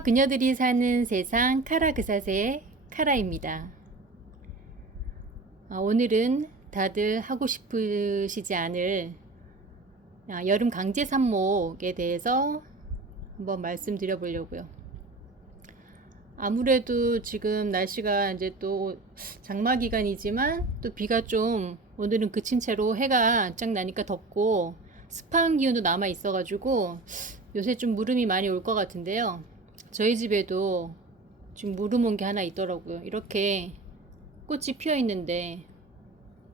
안녕하세요. 그녀들이 사는 세상 카라 그사세의 카라입니다. 오늘은 다들 하고 싶으시지 않을 여름 강제 삽목에 대해서 한번 말씀드려 보려고요. 아무래도 지금 날씨가 이제 또 장마 기간이지만 또 비가 좀 오늘은 그친 채로 해가 쫙 나니까 덥고 습한 기운도 남아 있어가지고 요새 좀 무름이 많이 올 것 같은데요. 저희 집에도 지금 무름 온 게 하나 있더라고요. 이렇게 꽃이 피어 있는데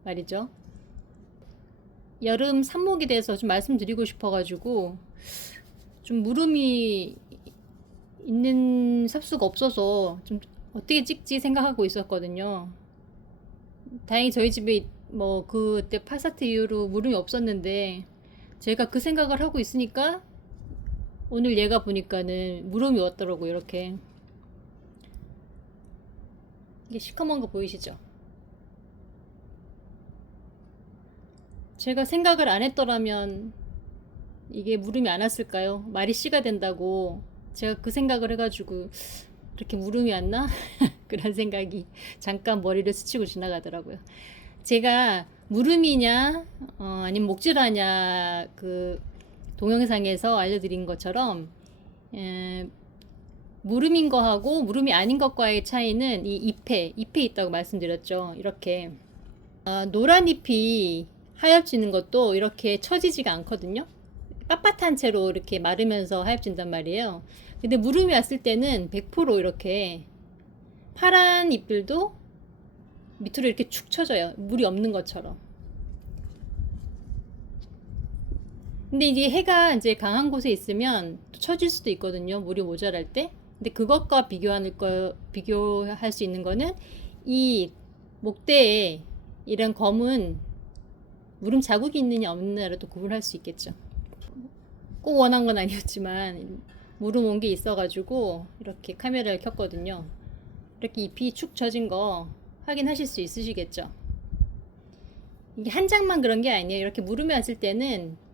말이죠. 여름 삽목에 대해서 좀 말씀드리고 싶어가지고 좀 무름이 있는 삽수가 없어서 좀 어떻게 찍지 생각하고 있었거든요. 다행히 저희 집에 뭐 그때 파사트 이후로 무름이 없었는데 제가 그 생각을 하고 있으니까 오늘 얘가 보니까는 무름이 왔더라고요. 이렇게 이게 시커먼 거 보이시죠? 제가 생각을 안 했더라면 이게 무름이 안 왔을까요? 말이 씨가 된다고 제가 그 생각을 해가지고 이렇게 무름이 왔나? 그런 생각이 잠깐 머리를 스치고 지나가더라고요. 제가 무름이냐 아니면 목질하냐 그 동영상에서 알려드린 것처럼 무름인 거하고 무름이 아닌 것과의 차이는 이 잎에 있다고 말씀드렸죠. 이렇게 노란 잎이 하엽지는 것도 이렇게 처지지가 않거든요. 빳빳한 채로 이렇게 마르면서 하엽진단 말이에요. 근데 무름이 왔을 때는 100% 이렇게 파란 잎들도 밑으로 이렇게 축 처져요. 물이 없는 것처럼. 근데 이게 해가 이제 강한 곳에 있으면 또 처질 수도 있거든요. 물이 모자랄 때. 근데 그것과 비교할 수 있는 거는 이 목대에 이런 검은 무름 자국이 있느냐 없느냐로 구분할 수 있겠죠. 꼭 원한 건 아니었지만 무름 온 게 있어가지고 이렇게 카메라를 켰거든요. 이렇게 잎이 축 처진 거 확인하실 수 있으시겠죠. 이게 한 장만 그런 게 아니에요. 이렇게 무름이 왔을 때는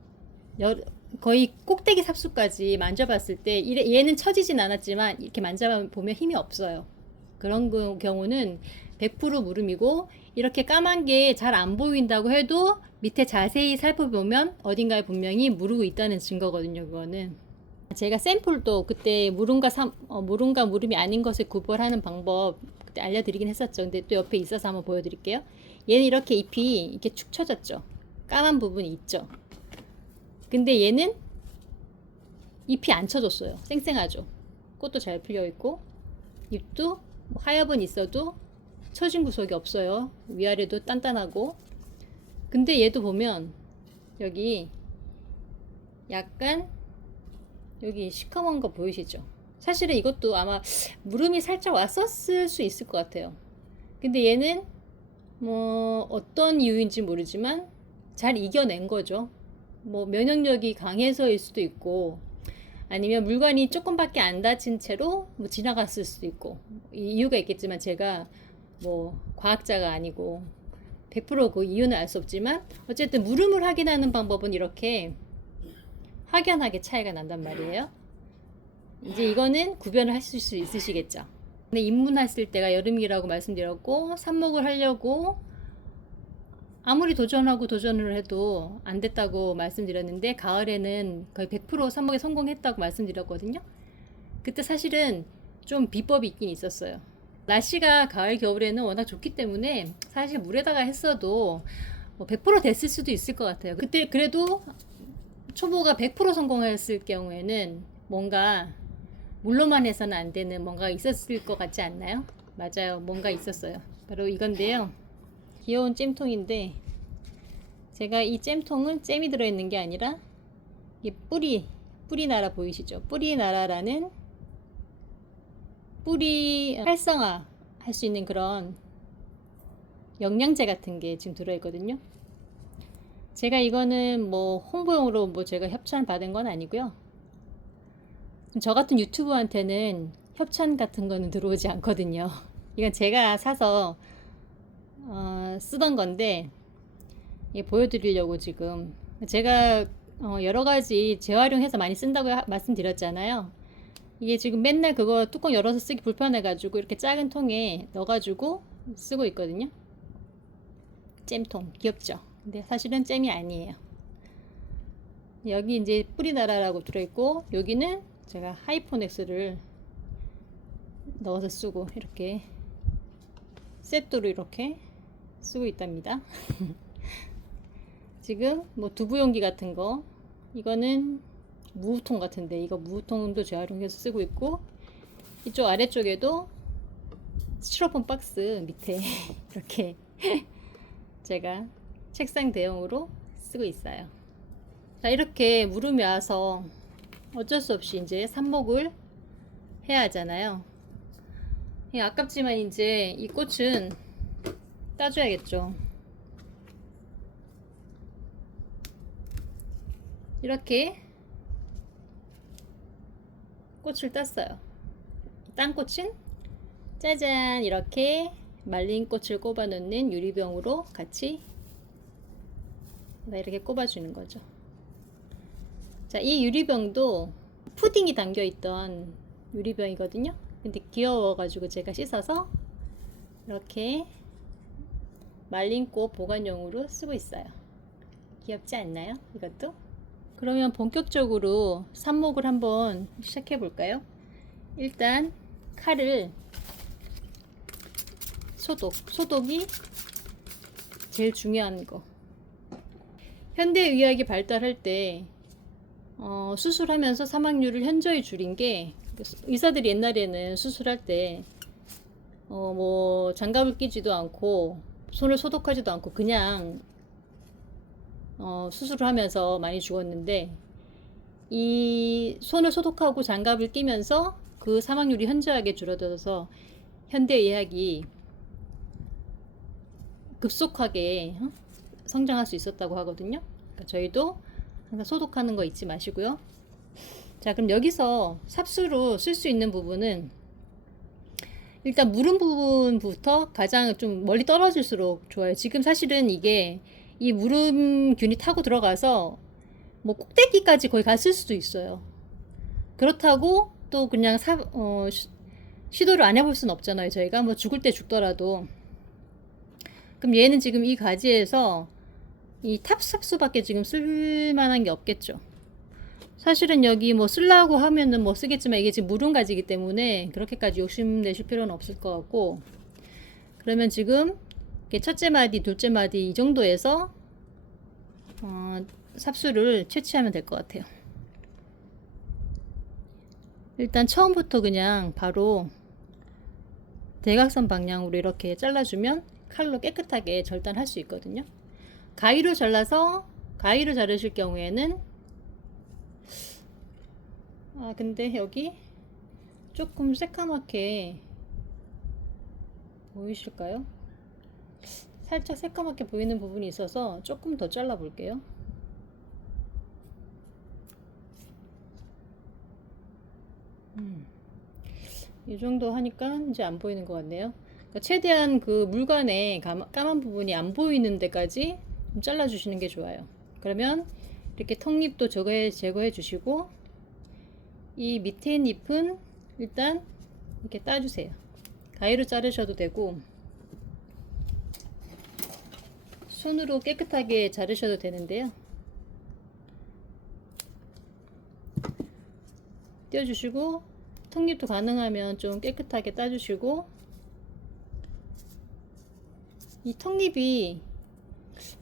거의 꼭대기 삽수까지 만져봤을 때 얘는 처지진 않았지만 이렇게 만져보면 힘이 없어요. 그런 경우는 100% 무름이고, 이렇게 까만 게 잘 안 보인다고 해도 밑에 자세히 살펴보면 어딘가에 분명히 무르고 있다는 증거거든요. 그거는 제가 샘플도 그때 무름과 무름이 아닌 것을 구별하는 방법 그때 알려드리긴 했었죠. 근데 또 옆에 있어서 한번 보여드릴게요. 얘는 이렇게 잎이 이렇게 축 처졌죠. 까만 부분이 있죠. 근데 얘는 잎이 안 쳐졌어요. 쌩쌩하죠. 꽃도 잘 풀려있고 잎도 하엽은 있어도 처진 구석이 없어요. 위아래도 단단하고. 근데 얘도 보면 여기 약간 여기 시커먼 거 보이시죠? 사실은 이것도 아마 무름이 살짝 왔었을 수 있을 것 같아요. 근데 얘는 뭐 어떤 이유인지 모르지만 잘 이겨낸 거죠. 뭐 면역력이 강해서일 수도 있고, 아니면 물관이 조금밖에 안 닫힌 채로 뭐 지나갔을 수도 있고, 이유가 있겠지만 제가 뭐 과학자가 아니고 100%그 이유는 알 수 없지만 어쨌든 무름을 확인하는 방법은 이렇게 확연하게 차이가 난단 말이에요. 이제 이거는 구별을 하실 수 있으시겠죠. 근데 입문했을 때가 여름이라고 말씀드렸고, 삽목을 하려고 아무리 도전을 해도 안 됐다고 말씀드렸는데, 가을에는 거의 100% 삽목에 성공했다고 말씀드렸거든요. 그때 사실은 좀 비법이 있긴 있었어요. 날씨가 가을 겨울에는 워낙 좋기 때문에 사실 물에다가 했어도 뭐100% 됐을 수도 있을 것 같아요. 그때 그래도 초보가 100% 성공했을 경우에는 뭔가 물로만 해서는 안 되는 뭔가 있었을 것 같지 않나요? 맞아요. 뭔가 있었어요. 바로 이건데요. 귀여운 잼통인데, 제가 이 잼통은 잼이 들어있는 게 아니라 이게 뿌리나라 보이시죠? 뿌리나라라는 뿌리 활성화 할 수 있는 그런 영양제 같은 게 지금 들어있거든요. 제가 이거는 뭐 홍보용으로 뭐 제가 협찬 받은 건 아니고요. 저 같은 유튜브한테는 협찬 같은 거는 들어오지 않거든요. 이건 제가 사서 쓰던 건데 보여드리려고 지금 제가 여러 가지 재활용해서 많이 쓴다고 말씀드렸잖아요. 이게 지금 맨날 그거 뚜껑 열어서 쓰기 불편해가지고 이렇게 작은 통에 넣어가지고 쓰고 있거든요. 잼통 귀엽죠? 근데 사실은 잼이 아니에요. 여기 이제 뿌리나라라고 들어있고, 여기는 제가 하이포넥스를 넣어서 쓰고 이렇게 세트로 이렇게 쓰고 있답니다. 지금 뭐 두부용기 같은 거, 이거는 무우통 같은데 이거 무우통도 재활용해서 쓰고 있고, 이쪽 아래쪽에도 스티로폼 박스 밑에 이렇게 제가 책상 대용으로 쓰고 있어요. 자, 이렇게 무름이 와서 어쩔 수 없이 이제 삽목을 해야 하잖아요. 아깝지만 이제 이 꽃은 따줘야겠죠. 이렇게 꽃을 땄어요. 딴 꽃은 짜잔 이렇게 말린 꽃을 꼽아 놓는 유리병으로 같이 이렇게 꼽아 주는 거죠. 자, 이 유리병도 푸딩이 담겨 있던 유리병이거든요. 근데 귀여워 가지고 제가 씻어서 이렇게 말린 꽃 보관용으로 쓰고 있어요. 귀엽지 않나요? 이것도? 그러면 본격적으로 삽목을 한번 시작해 볼까요? 일단 칼을 소독이 제일 중요한 거. 현대의학이 발달할 때 수술하면서 사망률을 현저히 줄인 게, 의사들이 옛날에는 수술할 때 뭐 장갑을 끼지도 않고 손을 소독하지도 않고 그냥 수술을 하면서 많이 죽었는데, 이 손을 소독하고 장갑을 끼면서 그 사망률이 현저하게 줄어들어서 현대의학이 급속하게 성장할 수 있었다고 하거든요. 그러니까 저희도 항상 소독하는 거 잊지 마시고요. 자, 그럼 여기서 삽수로 쓸 수 있는 부분은 일단 무른 부분부터 가장 좀 멀리 떨어질수록 좋아요. 지금 사실은 이게 이 무름균이 타고 들어가서 뭐 꼭대기까지 거의 갔을 수도 있어요. 그렇다고 또 그냥 시도를 안 해볼 수는 없잖아요. 저희가 뭐 죽을 때 죽더라도. 그럼 얘는 지금 이 가지에서 이 탑삽수밖에 지금 쓸만한 게 없겠죠. 사실은 여기 뭐 쓰려고 하면은 뭐 쓰겠지만 이게 지금 무른 가지이기 때문에 그렇게까지 욕심내실 필요는 없을 것 같고, 그러면 지금 첫째 마디, 둘째 마디 이 정도에서 삽수를 채취하면 될 것 같아요. 일단 처음부터 그냥 바로 대각선 방향으로 이렇게 잘라주면 칼로 깨끗하게 절단할 수 있거든요. 가위로 자르실 경우에는 근데 여기 조금 새까맣게 보이실까요? 살짝 새까맣게 보이는 부분이 있어서 조금 더 잘라 볼게요. 이 정도 하니까 이제 안 보이는 것 같네요. 그러니까 최대한 그 물관에 까만 부분이 안 보이는 데까지 좀 잘라 주시는 게 좋아요. 그러면 이렇게 턱잎도 제거해 주시고, 이 밑에 잎은 일단 이렇게 따주세요. 가위로 자르셔도 되고 손으로 깨끗하게 자르셔도 되는데요. 떼어주시고, 턱잎도 가능하면 좀 깨끗하게 따주시고, 이 턱잎이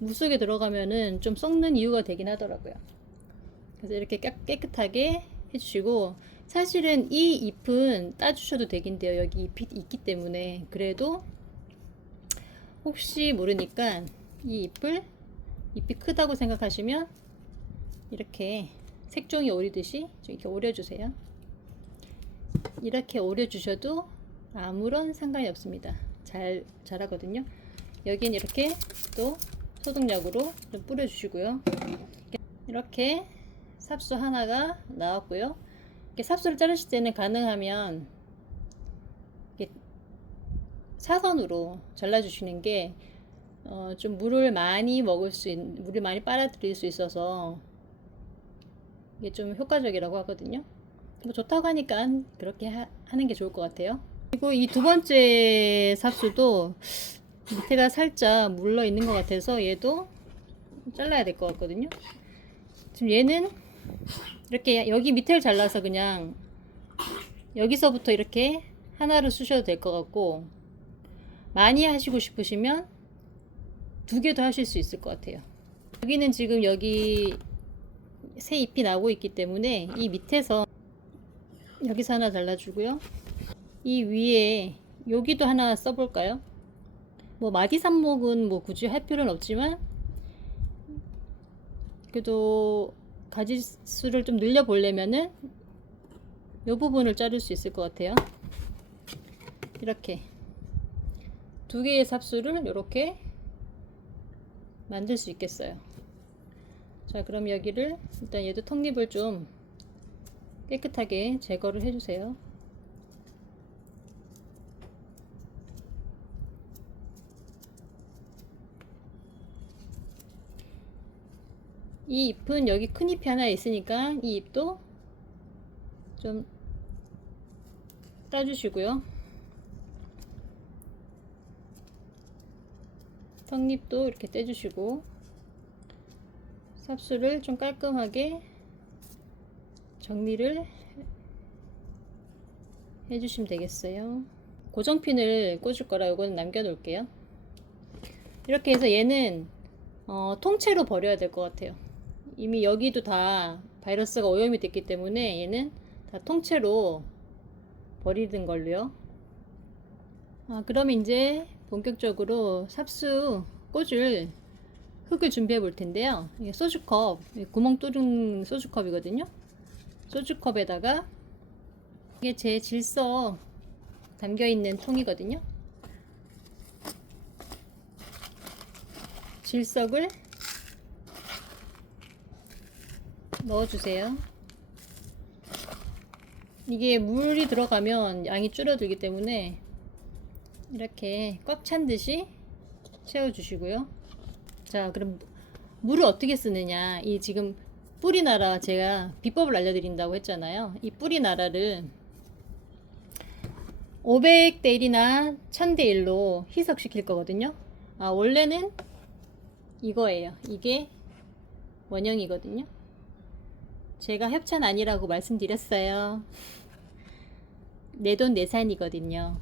물속에 들어가면은 좀 썩는 이유가 되긴 하더라고요. 그래서 이렇게 깨끗하게 해주시고, 사실은 이 잎은 따주셔도 되긴 돼요. 여기 잎이 있기 때문에. 그래도 혹시 모르니까 이 잎이 크다고 생각하시면 이렇게 색종이 오리듯이 이렇게 오려주세요. 이렇게 오려주셔도 아무런 상관이 없습니다. 잘 자라거든요. 여긴 이렇게 또 소독약으로 좀 뿌려주시고요. 이렇게 삽수 하나가 나왔고요. 이렇게 삽수를 자르실 때는 가능하면 이렇게 사선으로 잘라주시는 게 좀 물을 많이 빨아들일 수 있어서 이게 좀 효과적이라고 하거든요. 뭐 좋다고 하니까 그렇게 하는 게 좋을 것 같아요. 그리고 이 두 번째 삽수도 밑에가 살짝 물러 있는 것 같아서 얘도 잘라야 될 것 같거든요. 지금 얘는 이렇게 여기 밑에를 잘라서 그냥 여기서부터 이렇게 하나를 쑤셔도 될 것 같고, 많이 하시고 싶으시면 두 개 더 하실 수 있을 것 같아요. 여기는 지금 여기 새 잎이 나오고 있기 때문에 이 밑에서 여기서 하나 잘라주고요. 이 위에 여기도 하나 써볼까요? 뭐 마디산목은 뭐 굳이 할 필요는 없지만 그래도 가지수를 좀 늘려보려면은 이 부분을 자를 수 있을 것 같아요. 이렇게 두 개의 삽수를 이렇게 만들 수 있겠어요. 자, 그럼 여기를 일단 얘도 턱잎을 좀 깨끗하게 제거를 해주세요. 이 잎은 여기 큰 잎이 하나 있으니까 이 잎도 좀 따주시고요. 턱잎도 이렇게 떼주시고 삽수를 좀 깔끔하게 정리를 해주시면 되겠어요. 고정핀을 꽂을 거라 이거는 남겨 놓을게요. 이렇게 해서 얘는 통째로 버려야 될 것 같아요. 이미 여기도 다 바이러스가 오염이 됐기 때문에 얘는 다 통째로 버리는 걸로요. 그럼 이제 본격적으로 삽수 꽂을 흙을 준비해 볼 텐데요. 이게 소주컵, 구멍 뚫은 소주컵이거든요. 소주컵에다가 이게 제 질석 담겨 있는 통이거든요. 질석을 넣어주세요. 이게 물이 들어가면 양이 줄어들기 때문에 이렇게 꽉 찬 듯이 채워주시고요. 자, 그럼 물을 어떻게 쓰느냐. 이 지금 뿌리나라 제가 비법을 알려드린다고 했잖아요. 이 뿌리나라를 500대 1이나 1000대 1로 희석시킬 거거든요. 원래는 이거예요. 이게 원형이거든요. 제가 협찬 아니라고 말씀드렸어요. 내돈 내산이거든요.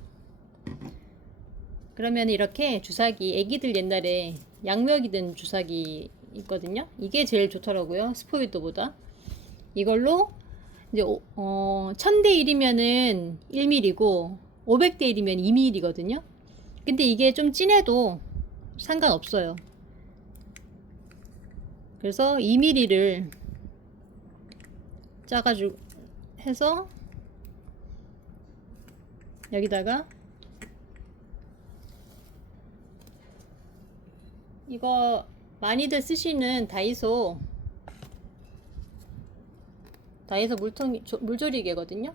그러면 이렇게 주사기, 애기들 옛날에 양묘기든 주사기 있거든요. 이게 제일 좋더라고요. 스포이드보다. 이걸로 이제 1000대 1이면은 1mm고 500대 1이면 2mm거든요. 근데 이게 좀 진해도 상관없어요. 그래서 2mm를 짜가지고 해서 여기다가 이거 많이들 쓰시는 다이소 물조리개거든요.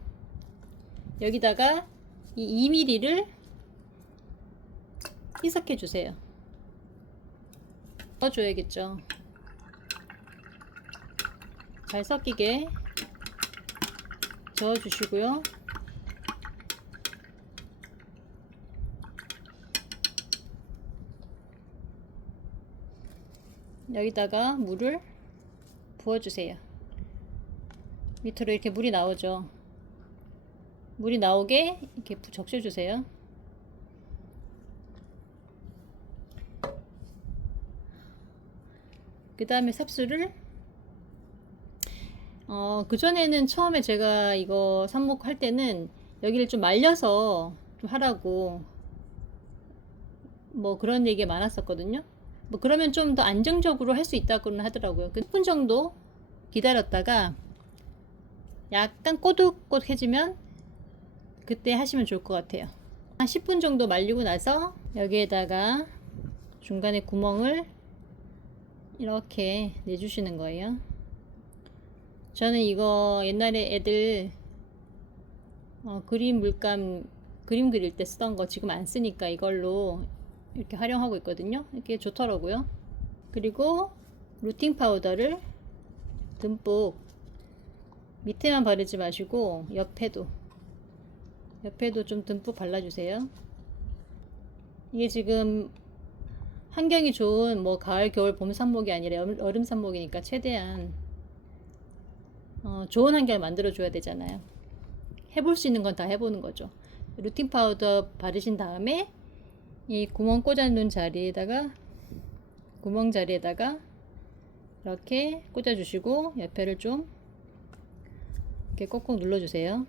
여기다가 이 2mm를 희석해 주세요. 넣어줘야겠죠. 잘 섞이게 저어주시고요. 여기다가 물을 부어주세요. 밑으로 이렇게 물이 나오죠. 물이 나오게 이렇게 적셔주세요. 그 다음에 삽수를 그전에는 처음에 제가 이거 삽목할 때는 여기를 좀 말려서 좀 하라고 뭐 그런 얘기가 많았었거든요. 뭐 그러면 좀 더 안정적으로 할 수 있다고는 하더라고요. 10분 정도 기다렸다가 약간 꼬득꼬득해지면 그때 하시면 좋을 것 같아요. 한 10분 정도 말리고 나서 여기에다가 중간에 구멍을 이렇게 내주시는 거예요. 저는 이거 옛날에 애들 그림 물감 그림 그릴 때 쓰던 거 지금 안 쓰니까 이걸로 이렇게 활용하고 있거든요. 이게 좋더라고요. 그리고 루팅 파우더를 듬뿍 밑에만 바르지 마시고 옆에도 좀 듬뿍 발라주세요. 이게 지금 환경이 좋은 뭐 가을, 겨울, 봄 삽목이 아니라 여름 삽목이니까 최대한 좋은 환경을 만들어 줘야 되잖아요. 해볼 수 있는 건 다 해보는 거죠. 루팅 파우더 바르신 다음에 이 구멍 꽂아놓은 구멍 자리에다가 이렇게 꽂아주시고 옆에를 좀 이렇게 꼭꼭 눌러주세요.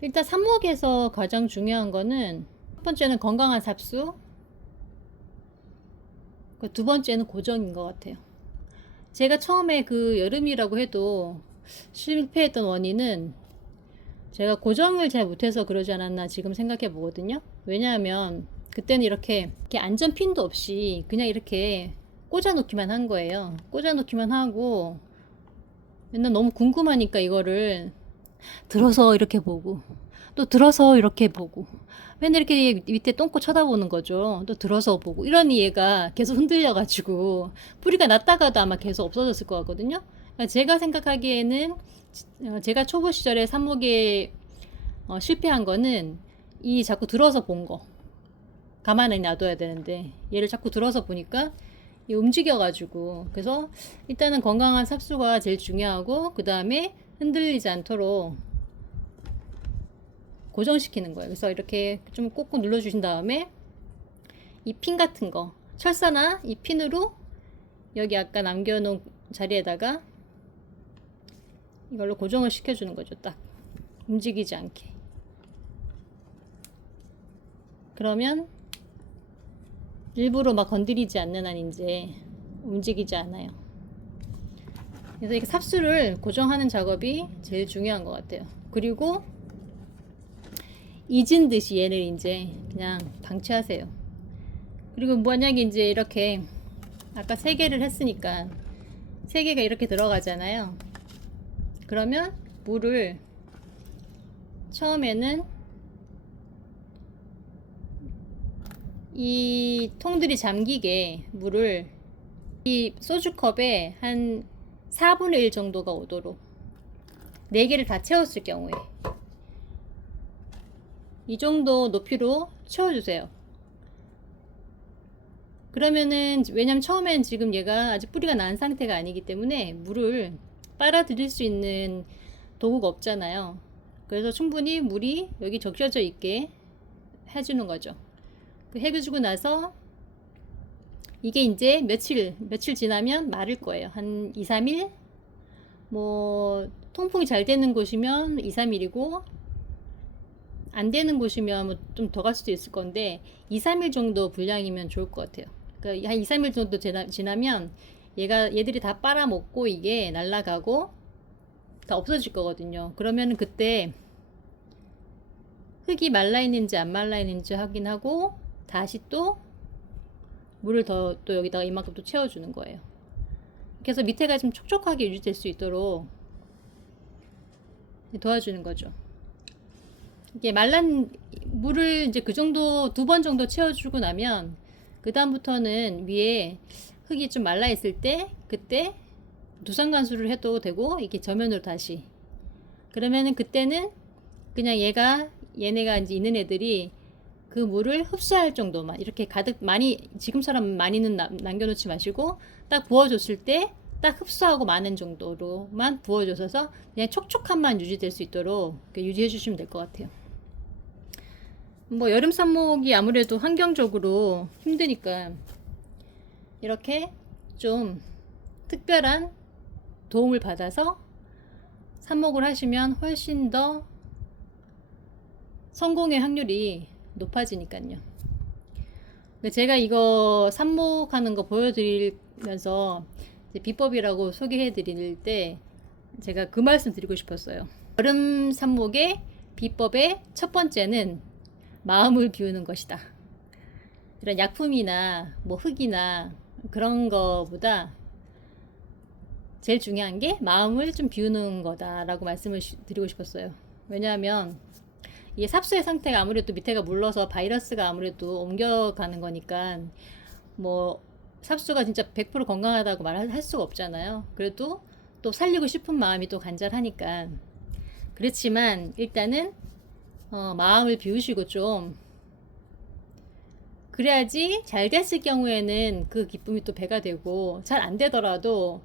일단 삽목에서 가장 중요한 거는 첫 번째는 건강한 삽수, 두 번째는 고정인 것 같아요. 제가 처음에 그 여름이라고 해도 실패했던 원인은 제가 고정을 잘 못해서 그러지 않았나 지금 생각해 보거든요. 왜냐하면 그때는 이렇게 안전핀도 없이 그냥 이렇게 꽂아 놓기만 한 거예요. 꽂아 놓기만 하고 맨날 너무 궁금하니까 이거를 들어서 이렇게 보고 또 들어서 이렇게 보고 맨날 이렇게 밑에 똥꼬 쳐다보는 거죠. 또 들어서 보고 이러니 얘가 계속 흔들려가지고 뿌리가 났다가도 아마 계속 없어졌을 것 같거든요. 그러니까 제가 생각하기에는 제가 초보 시절에 삽목에 실패한 거는 이 자꾸 들어서 본 거. 가만히 놔둬야 되는데 얘를 자꾸 들어서 보니까 움직여가지고, 그래서 일단은 건강한 삽수가 제일 중요하고 그 다음에 흔들리지 않도록 고정시키는 거예요. 그래서 이렇게 좀 꾹꾹 눌러주신 다음에 이 핀 같은 거, 철사나 이 핀으로 여기 아까 남겨놓은 자리에다가 이걸로 고정을 시켜주는 거죠. 딱 움직이지 않게. 그러면 일부러 막 건드리지 않는 한 이제 움직이지 않아요. 그래서 이렇게 삽수를 고정하는 작업이 제일 중요한 것 같아요. 그리고 잊은 듯이 얘를 이제 그냥 방치하세요. 그리고 만약에 이제 이렇게 아까 3개를 했으니까 3개가 이렇게 들어가잖아요. 그러면 물을 처음에는 이 통들이 잠기게 물을 이 소주컵에 한 4분의 1 정도가 오도록 4개를 다 채웠을 경우에 이 정도 높이로 채워주세요. 그러면은 왜냐면 처음엔 지금 얘가 아직 뿌리가 난 상태가 아니기 때문에 물을 빨아들일 수 있는 도구가 없잖아요. 그래서 충분히 물이 여기 적셔져 있게 해주는 거죠. 해주고 나서 이게 이제 며칠 지나면 마를 거예요. 한 2, 3일? 뭐 통풍이 잘 되는 곳이면 2, 3일이고 안 되는 곳이면 뭐 좀 더 갈 수도 있을 건데 2, 3일 정도 분량이면 좋을 것 같아요. 그러니까 한 2, 3일 정도 지나면 얘들이 다 빨아먹고 이게 날아가고 다 없어질 거거든요. 그러면 그때 흙이 말라 있는지 안 말라 있는지 확인하고 다시 또 물을 또 여기다가 이만큼 또 채워주는 거예요. 그래서 밑에가 좀 촉촉하게 유지될 수 있도록 도와주는 거죠. 이게 말란 물을 이제 그 정도 2번 정도 채워주고 나면 그 다음부터는 위에 흙이 좀 말라 있을 때 그때 두상관수를 해도 되고 이렇게 저면으로 다시, 그러면은 그때는 그냥 얘네가 이제 있는 애들이 그 물을 흡수할 정도만 이렇게 가득 많이 지금처럼 많이는 남겨놓지 마시고 딱 부어줬을 때 딱 흡수하고 많은 정도로만 부어줘서 그냥 촉촉함만 유지될 수 있도록 유지해 주시면 될 것 같아요. 뭐 여름 삽목이 아무래도 환경적으로 힘드니까 이렇게 좀 특별한 도움을 받아서 삽목을 하시면 훨씬 더 성공의 확률이 높아지니까요. 제가 이거 삽목하는 거 보여드리면서 비법이라고 소개해 드릴 때 제가 그 말씀 드리고 싶었어요. 여름 삽목의 비법의 첫 번째는 마음을 비우는 것이다. 이런 약품이나 뭐 흙이나 그런 거보다 제일 중요한 게 마음을 좀 비우는 거다라고 말씀을 드리고 싶었어요. 왜냐하면 이게 삽수의 상태가 아무래도 밑에가 물러서 바이러스가 아무래도 옮겨가는 거니까 뭐 삽수가 진짜 100% 건강하다고 말할 수가 없잖아요. 그래도 또 살리고 싶은 마음이 또 간절하니까. 그렇지만 일단은 마음을 비우시고 좀 그래야지 잘 됐을 경우에는 그 기쁨이 또 배가 되고, 잘 안 되더라도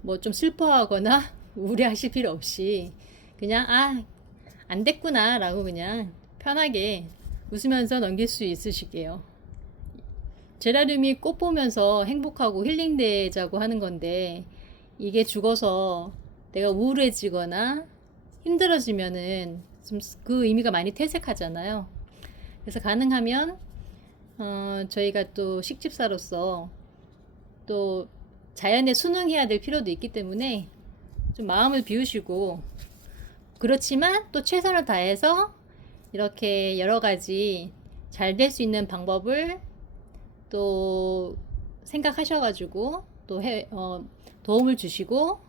뭐 좀 슬퍼하거나 우려하실 필요 없이 그냥 안 됐구나 라고 그냥 편하게 웃으면서 넘길 수 있으시게요. 제라늄이 꽃 보면서 행복하고 힐링되자고 하는 건데, 이게 죽어서 내가 우울해지거나 힘들어지면은 좀 그 의미가 많이 퇴색하잖아요. 그래서 가능하면 저희가 또 식집사로서 또 자연에 순응해야 될 필요도 있기 때문에 좀 마음을 비우시고, 그렇지만 또 최선을 다해서 이렇게 여러 가지 잘 될 수 있는 방법을 또 생각하셔가지고 또 도움을 주시고,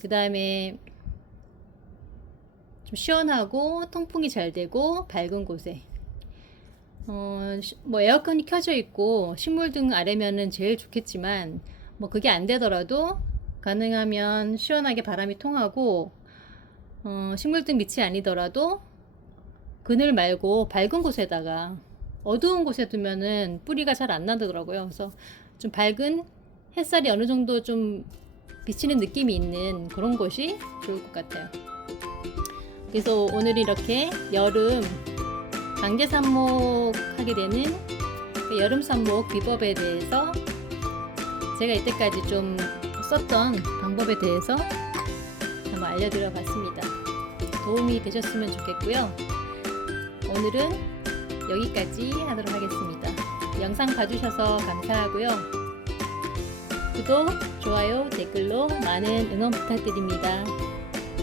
그 다음에 좀 시원하고 통풍이 잘 되고 밝은 곳에 뭐 에어컨이 켜져 있고 식물등 아래면은 제일 좋겠지만, 뭐 그게 안 되더라도 가능하면 시원하게 바람이 통하고 식물등 밑이 아니더라도 그늘 말고 밝은 곳에다가, 어두운 곳에 두면은 뿌리가 잘 안 나더라고요. 그래서 좀 밝은 햇살이 어느 정도 좀 비치는 느낌이 있는 그런 곳이 좋을 것 같아요. 그래서 오늘 이렇게 여름 강제 삽목하게 되는 그 여름 삽목 비법에 대해서 제가 이때까지 좀 썼던 방법에 대해서 한번 알려드려 봤습니다. 도움이 되셨으면 좋겠고요. 오늘은 여기까지 하도록 하겠습니다. 영상 봐주셔서 감사하고요. 구독, 좋아요, 댓글로 많은 응원 부탁드립니다.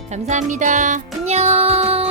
감사합니다. 안녕!